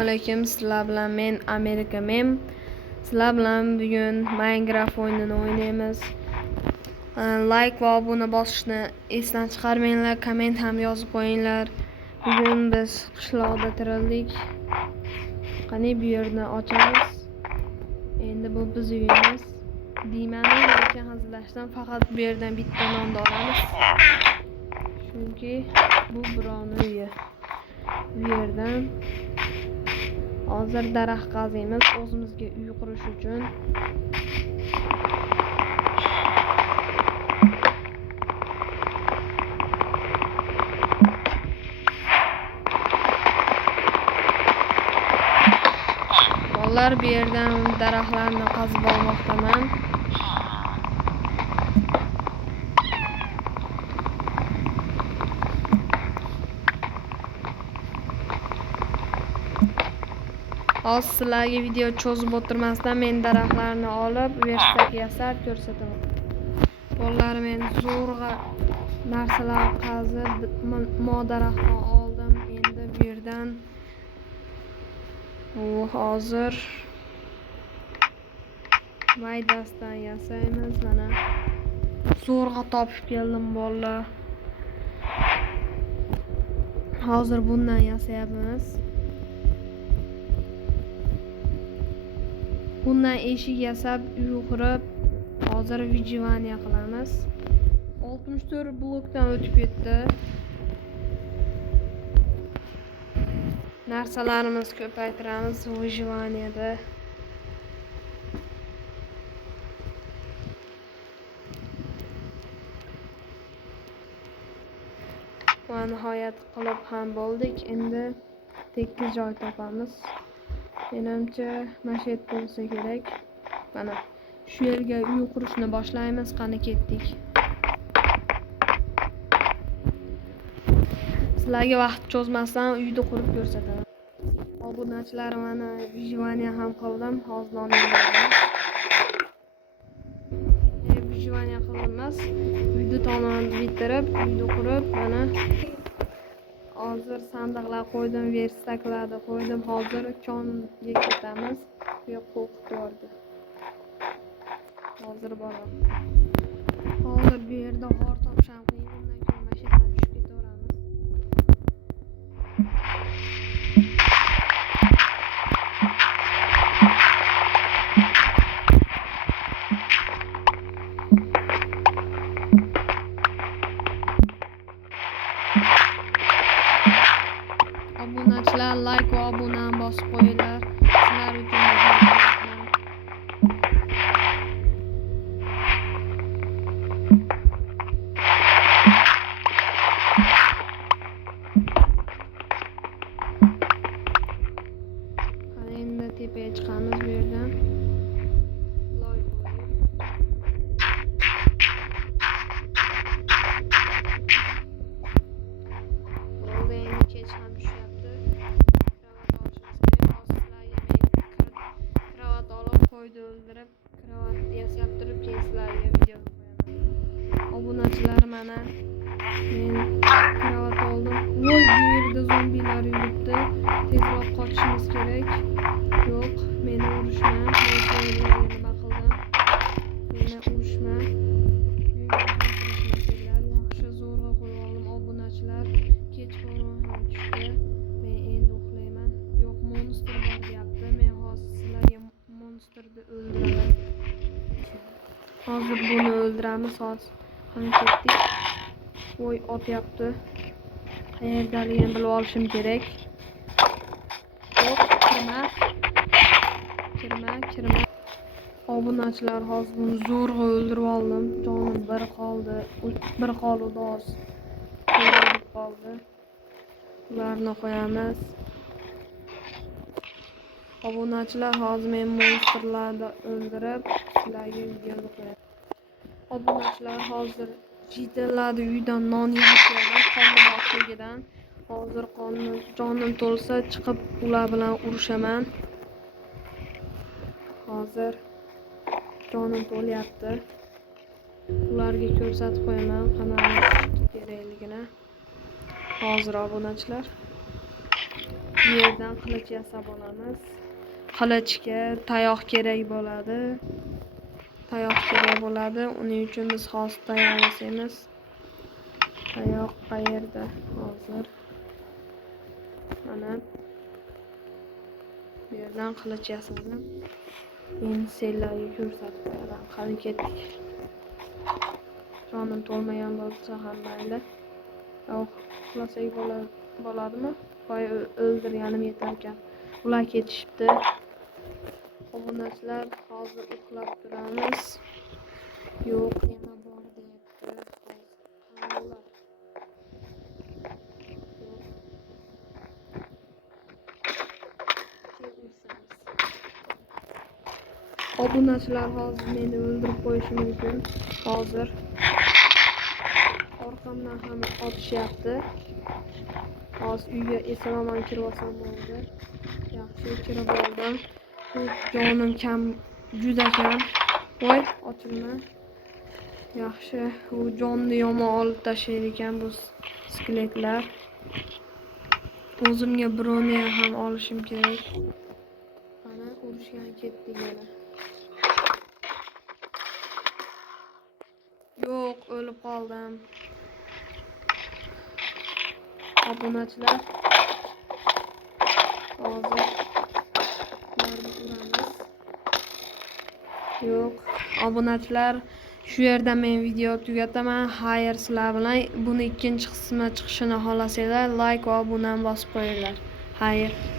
Alaykum, sizlar bilan men Amerika Mem. Sizlar bilan bugun Minecraft o'yinini o'ynaymiz. Like va obuna bosishni esdan chiqarmanglar, komment ham yozib qo'yinglar. Bugun biz qishloqda tirildik. Qani bu yerni ochamiz. Endi bu biz uyimiz. Deyman, lekin hazillashdan faqat bu yerdan bitta nonni olamiz. Chunki bu birovning uyi. Bu yerdan hozir daraxt qaziymiz o'zimizga uy qurish uchun. Bolalar, bu yerdan daraxtlarni qazib olmoqdaman. Hozir sizlarga video cho'zib o'tirmasdan men daraxtlarni olib versak yasab ko'rsataman. Bolalar, men zo'rg'a narsalar qazib daraxtni oldim. Endi bu yerdan hozir maydasidan yasaymiz. Mana zo'rg'a topib keldim bolalar. Hozir bundan yasayapmiz. Bundan eshik yasab uy qurib, hozir vijivaniya qilamiz. 64 blokdan o'tib ketdi. Narsalarimiz ko'paytiramiz vijivaniyada. Va nihoyat qilib ham bo'ldik. Endi tekis joy topamiz. Menimcha mashet bo'lsa kerak. Mana shu yerga uy qurishni boshlaymiz. Qani ketdik. Sizlarga vaqt cho'zmasdan uyni qurib ko'rsataman. Obunachilar, mana vijivaniya ham qildim. Hozir nonimni vijivaniya qilamiz. Uyni tomon bitirib, uyni qurib, mana hozir sandiqlar qo'ydim, verstaklarni qo'ydim. Hozir konga ketamiz. Bu yoqqa o'qityordi. Hozir boramiz. Hozir bu yerda g'or topisham qiyin. Undan keyin mashinada tushib ketaveramiz. Obunachilar, like va obunani bosib qo'yinglar. Sizlar uchun endi tepaga chiqamiz bu yerdan. Bo'ldi, endi kech ham tushyapti. Kravat olib qo'ydi o'ldirib, kravat yasab turib keyin sizlarga video qo'yaman. Obunachilar, mana men kravat oldim. Voy, bu yerda zombilar yuribdi. Tezroq qochishimiz kerak. Yo'q, meni urishma. Men nima qildim? Meni urishma. Yaxshi, zo'rg'a qo'yib oldim. Obunachilar, kech qo'rg'on ham tushdi. Men endi uxlayman. Yo'q, monster bor deyapti. Men hozir sizlarga monsterni o'ldiraman. Hozir buni o'ldiramiz. Hozir qani ketdik. Voy, otyapti. Qayerdaligini bilib olishim kerak. Yo'q, kirma. Obunachilar, hozir buni zo'rg'a o'ldirib oldim. Jonim bir qoldi. Bir qoluvdi hozir. O'ldirib qoldi. Ularni qo'yamiz. Obunachilar, hozir men monsterlarni o'ldirib, sizlarga videoni qo'yaman. Obunachilar, hozir jitillarni uydan non yeb keldim, qornim ochligidan. Hozir jonim to'lsa chiqib ular bilan urushaman. Hozir jonim to'lyapti. Ularga ko'rsatib qo'yaman qanaqa kerakligini. Hozir obunachilar. Bu yerdan qilich yasab olamiz. Qilichga tayoq kerak bo'ladi. Uning uchun biz hozir tayoq yasaymiz. Tayoq qayerda? Hozir. Mana bu yerdan qilich yasadim. Endi sizlarga ko'rsatib beraman. Qani ketdik. Jonim to'lmagan bo'lsa ham mayli. Yo'q, uxlasak bo'ladimi? Voy, o'ldirganim yetar ekan. Ular ketishibdi. Obunachilar, hozir uxlab turamiz. Yo'q, yana bor deyapti. Hozir obunachilar hozir meni o'ldirib qo'yishi mumkin. Hozir orqamdan ham otishyapti. Hozir uyga eson-omon kirib olsam bo'ldi. Yaxshi kirib oldim. Jonim kam, juda kam. Voy, ochilma. Yaxshi, u jonni yomon olib tashlaydi ekan bu skeletlar. O'zimga broni ham olishim kerak. Mana urushgan ketdi yana. Yo'q, o'lib qoldim. Obunachilar, hozir ularni uramiz. Yo'q, obunachilar, shu yerda men video tugataman. Xayr, sizlar bilan buni ikkinchi qismi chiqishini xohlasanglar, like va obunani bosib qo'yinglar. Xayr.